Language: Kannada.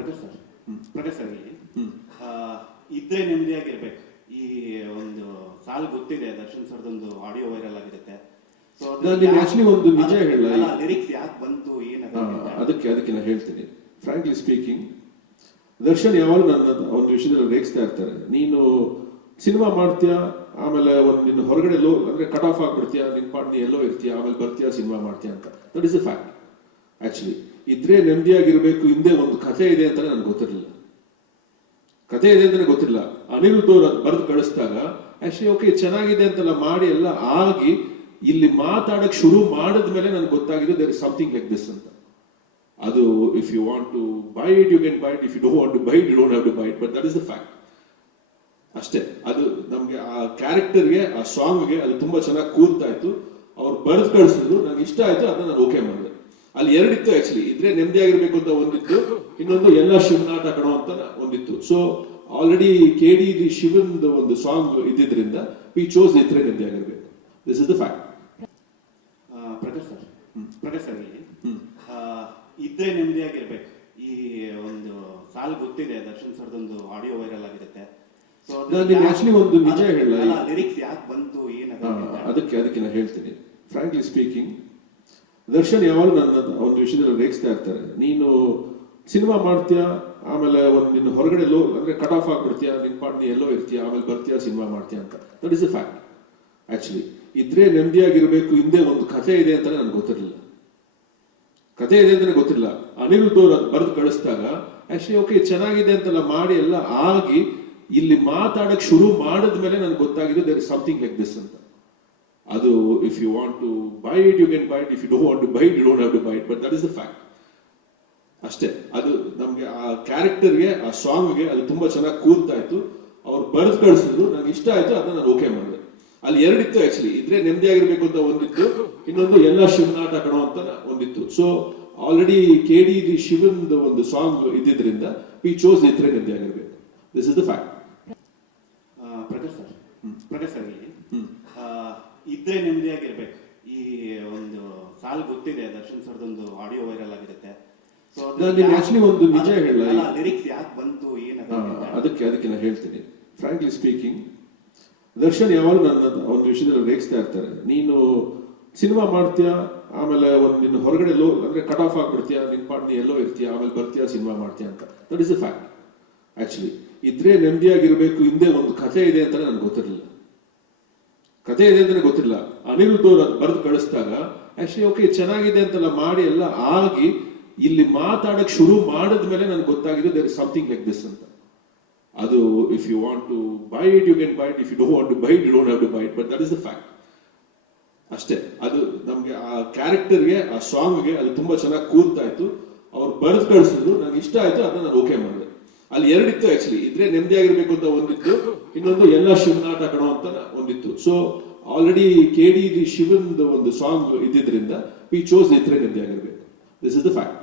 ಪ್ರಕಾಶ್ ಸರ್ ಇಲ್ಲಿ ಇದ್ರೆ ನೆಮ್ಮದಿಯಾಗಿರ್ಬೇಕು. ಈ ಒಂದು ಸಾಲ್ ಗೊತ್ತಿದೆ, ದರ್ಶನ್ ಸರ್ದೊಂದು ಆಡಿಯೋ ವೈರಲ್ ಆಗಿರುತ್ತೆ. ಸೊ ಆಕ್ಚುಲಿ ಒಂದು ನಿಜ ಹೇಳ, ಲಿರಿಕ್ಸ್ ಯಾಕೆ ಬಂತು ಏನದ ಅದಕ್ಕೆ ನಾನು ಹೇಳ್ತೀನಿ. ಫ್ರಾಂಕ್ಲಿ ಸ್ಪೀಕಿಂಗ್, ದರ್ಶನ್ ಯಾವಾಗ ನನ್ನ ಒಂದು ವಿಷಯದಲ್ಲಿ ರೇಗಿಸ್ತಾ ಇರ್ತಾರೆ. ನೀನು ಸಿನಿಮಾ ಮಾಡ್ತೀಯಾ, ಆಮೇಲೆ ಒಂದು ನಿನ್ನ ಹೊರಗಡೆ ಅಂದ್ರೆ ಕಟ್ ಆಫ್ ಆಗ್ಬಿಡ್ತೀಯಾ, ನಿನ್ ಪಾಟ್ ನೀ ಎಲ್ಲೋ ಇರ್ತೀಯ, ಆಮೇಲೆ ಬರ್ತೀಯಾ, ಸಿನಿಮಾ ಮಾಡ್ತೀಯಾ ಅಂತ. That is a fact. Actually ಇದ್ರೆ ನೆಮ್ಮದಿಯಾಗಿರ್ಬೇಕು ಹಿಂದೆ ಒಂದು ಕಥೆ ಇದೆ ಅಂತ ನನಗೆ ಗೊತ್ತಿರಲಿಲ್ಲ. ಕಥೆ ಇದೆ ಅಂತಾನೆ ಗೊತ್ತಿಲ್ಲ. ಅನಿರುದ್ಧ ಅವರು ಬರೆದು ಕಳಿಸಿದಾಗ ಆಕ್ಚುಲಿ ಓಕೆ ಚೆನ್ನಾಗಿದೆ ಅಂತೆಲ್ಲ ಮಾಡಿ ಎಲ್ಲ ಆಗಿ ಇಲ್ಲಿ ಮಾತಾಡಕ್ ಶುರು ಮಾಡಿದ್ಮೇಲೆ ನನಗೆ ಗೊತ್ತಾಗಿದೆ there is something like this ಅಂತ. ಅದು if you want to buy it you can buy it, if you don't want to buy it you don't have to buy it, but that is the fact ಅಷ್ಟೇ. ಅದು ನಮ್ಗೆ ಆ ಕ್ಯಾರೆಕ್ಟರ್ಗೆ, ಆ ಸಾಂಗ್ಗೆ ಅದು ತುಂಬಾ ಚೆನ್ನಾಗಿ ಕೂರ್ತಾ ಇತ್ತು. ಅವ್ರು ಬರೆದು ಕಳಿಸಿದ್ರು, ನಂಗೆ ಇಷ್ಟ ಆಯ್ತು, ಅದನ್ನ ನಾನು ಓಕೆ ಮಾಡಿದೆ. ಅಲ್ಲಿ ಎರಡಿತ್ತು ಆಕ್ಚುಲಿ, ಇದ್ರೆ ನೆಮ್ಮದಿಯಾಗಿರ್ಬೇಕು ಅಂತ ಒಂದಿತ್ತು, ಇನ್ನೊಂದು ಎಲ್ಲ ಶಿವನಾಟ ಕಣೋ ಅಂತ ಒಂದಿತ್ತು. ಸೊ ಆಲ್ರೆಡಿ KD ಶಿವನ್ ಒಂದು ಸಾಂಗ್ ಇದ್ದಿದ್ರಿಂದ ವಿ ಚೋಸ್ ಇದ್ರೆ ನೆಮ್ಮದಿಯಾಗಿರ್ಬೇಕು. This is the fact. Prakash sir ಇಲ್ಲಿ ಇದ್ರೆ ನೆಮ್ಮದಿಯಾಗಿರ್ಬೇಕು. ಈ ಒಂದು ಸಾಲ್ ಗೊತ್ತಿದೆ, ದರ್ಶನ್ ಸರ್ದೊಂದು ಆಡಿಯೋ ವೈರಲ್ ಆಗಿರುತ್ತೆ. ಸೊ ಆಕ್ಚುಲಿ ಒಂದು ನಿಜ ಹೇಳ, ಲಿರಿಕ್ಸ್ ಯಾಕೆ ಬಂತು ಏನದ ಅದಕ್ಕೆ ನಾನು ಹೇಳ್ತೀನಿ. ಫ್ರಾಂಕ್ಲಿ ಸ್ಪೀಕಿಂಗ್, ದರ್ಶನ್ ಯಾವಾಗ ನನ್ನ ಒಂದು ವಿಷಯದಲ್ಲಿ ರೇಗಿಸ್ತಾ ಇರ್ತಾರೆ. ನೀನು ಸಿನಿಮಾ ಮಾಡ್ತೀಯಾ, ಆಮೇಲೆ ಒಂದು ನಿನ್ನ ಹೊರಗಡೆ ಅಂದ್ರೆ ಕಟ್ ಆಫ್ ಆಗ್ಬಿಡ್ತೀಯಾ, ನಿನ್ ಪಾಟ್ ನೀ ಎಲ್ಲೋ ಇರ್ತೀಯ, ಆಮೇಲೆ ಬರ್ತೀಯಾ, ಸಿನಿಮಾ ಮಾಡ್ತೀಯಾ ಅಂತ. That is a fact. Actually ಇದ್ರೆ ನೆಮ್ಮದಿಯಾಗಿರ್ಬೇಕು ಹಿಂದೆ ಒಂದು ಕಥೆ ಇದೆ ಅಂತ ನನಗೆ ಗೊತ್ತಿರಲಿಲ್ಲ. ಕಥೆ ಇದೆ ಅಂತಾನೆ ಗೊತ್ತಿಲ್ಲ. ಅನಿರುದ್ಧ ಅವರು ಬರೆದು ಕಳಿಸಿದಾಗ ಆಕ್ಚುಲಿ ಓಕೆ ಚೆನ್ನಾಗಿದೆ ಅಂತೆಲ್ಲ ಮಾಡಿ ಎಲ್ಲ ಆಗಿ ಇಲ್ಲಿ ಮಾತಾಡಕ್ ಶುರು ಮಾಡಿದ್ಮೇಲೆ ನನಗೆ ಗೊತ್ತಾಗಿದೆ there is something like this ಅಂತ. ಅದು if you want to buy it you can buy it, if you don't want to buy it you don't have to buy it, but that is the fact ಅಷ್ಟೇ. ಅದು ನಮ್ಗೆ ಆ ಕ್ಯಾರೆಕ್ಟರ್ಗೆ, ಆ ಸಾಂಗ್ಗೆ ಅದು ತುಂಬಾ ಚೆನ್ನಾಗಿ ಕೂರ್ತಾ ಇತ್ತು. ಅವ್ರು ಬರೆದು ಕಳಿಸಿದ್ರು, ನಂಗೆ ಇಷ್ಟ ಆಯ್ತು, ಅದನ್ನ ನಾನು ಓಕೆ ಮಾಡಿದೆ. ಅಲ್ಲಿ ಎರಡಿತ್ತು ಆಕ್ಚುಲಿ, ಇದ್ರೆ ನೆಮ್ಮದಿಯಾಗಿರ್ಬೇಕು ಅಂತ ಒಂದಿತ್ತು, ಇನ್ನೊಂದು ಎಲ್ಲ ಶಿವನಾಟ ಕಣೋ ಅಂತ ಒಂದಿತ್ತು. ಸೊ ಆಲ್ರೆಡಿ KD ಶಿವನ್ ಒಂದು ಸಾಂಗ್ ಇದ್ದಿದ್ರಿಂದ ವಿ ಚೋಸ್ ಇದ್ರೆ ನೆಮ್ಮದಿಯಾಗಿರ್ಬೇಕು. This is the fact. Prakash sir ಇಲ್ಲಿ ಇದ್ರೆ ನೆಮ್ಮದಿಯಾಗಿರ್ಬೇಕು. ಈ ಒಂದು ಸಾಲ್ ಗೊತ್ತಿದೆ, ದರ್ಶನ್ ಸರ್ದೊಂದು ಆಡಿಯೋ ವೈರಲ್ ಆಗಿರುತ್ತೆ. ಸೊ ಆಕ್ಚುಲಿ ಒಂದು ನಿಜ ಹೇಳ, ಲಿರಿಕ್ಸ್ ಯಾಕೆ ಬಂತು ಏನದ ಅದಕ್ಕೆ ನಾನು ಹೇಳ್ತೀನಿ. ಫ್ರಾಂಕ್ಲಿ ಸ್ಪೀಕಿಂಗ್, ದರ್ಶನ್ ಯಾವಾಗ ನನ್ನ ಒಂದು ವಿಷಯದಲ್ಲಿ ರೇಗಿಸ್ತಾ ಇರ್ತಾರೆ. ನೀನು ಸಿನಿಮಾ ಮಾಡ್ತೀಯಾ, ಆಮೇಲೆ ಒಂದು ನಿನ್ನ ಹೊರಗಡೆ ಅಂದ್ರೆ ಕಟ್ ಆಫ್ ಆಗ್ಬಿಡ್ತೀಯಾ, ನಿನ್ ಪಾಟ್ ನೀ ಎಲ್ಲೋ ಇರ್ತೀಯ, ಆಮೇಲೆ ಬರ್ತೀಯಾ, ಸಿನಿಮಾ ಮಾಡ್ತೀಯಾ ಅಂತ. That is a fact. Actually ಇದ್ರೆ ನೆಮ್ಮದಿಯಾಗಿರ್ಬೇಕು ಹಿಂದೆ ಒಂದು ಕಥೆ ಇದೆ ಅಂತ ನನಗೆ ಗೊತ್ತಿರಲಿಲ್ಲ. ಕಥೆ ಇದೆ ಅಂತಾನೆ ಗೊತ್ತಿಲ್ಲ. ಅನಿರುದ್ಧ ಅವರು ಬರೆದು ಕಳಿಸಿದಾಗ ಆಕ್ಚುಲಿ ಓಕೆ ಚೆನ್ನಾಗಿದೆ ಅಂತೆಲ್ಲ ಮಾಡಿ ಎಲ್ಲ ಆಗಿ ಇಲ್ಲಿ ಮಾತಾಡಕ್ ಶುರು ಮಾಡಿದ್ಮೇಲೆ ನನಗೆ ಗೊತ್ತಾಗಿದೆ there is something like this ಅಂತ. ಅದು if you want to buy it you can buy it, if you don't want to buy it you don't have to buy it, but that is the fact ಅಷ್ಟೇ. ಅದು ನಮ್ಗೆ ಆ ಕ್ಯಾರೆಕ್ಟರ್ಗೆ, ಆ ಸಾಂಗ್ಗೆ ಅದು ತುಂಬಾ ಚೆನ್ನಾಗಿ ಕೂರ್ತಾ ಇತ್ತು. ಅವ್ರು ಬರೆದು ಕಳಿಸಿದ್ರು, ನಂಗೆ ಇಷ್ಟ ಆಯ್ತು, ಅದನ್ನ ನಾನು ಓಕೆ ಮಾಡಿದೆ. ಅಲ್ಲಿ ಎರಡಿತ್ತು ಆಕ್ಚುಲಿ, ಇದ್ರೆ ನೆಮ್ಮದಿಯಾಗಿರ್ಬೇಕು ಅಂತ ಒಂದಿತ್ತು, ಇನ್ನೊಂದು ಎಲ್ಲ ಶಿವನಾಟ ಕಣೋ ಅಂತ ಒಂದಿತ್ತು. ಸೊ ಆಲ್ರೆಡಿ KD ಶಿವನ್ ಒಂದು ಸಾಂಗ್ ಇದ್ದಿದ್ರಿಂದ ವಿ ಚೋಸ್ ಇದ್ರೆ ನೆಮ್ಮದಿಯಾಗಿರ್ಬೇಕು. This is the fact.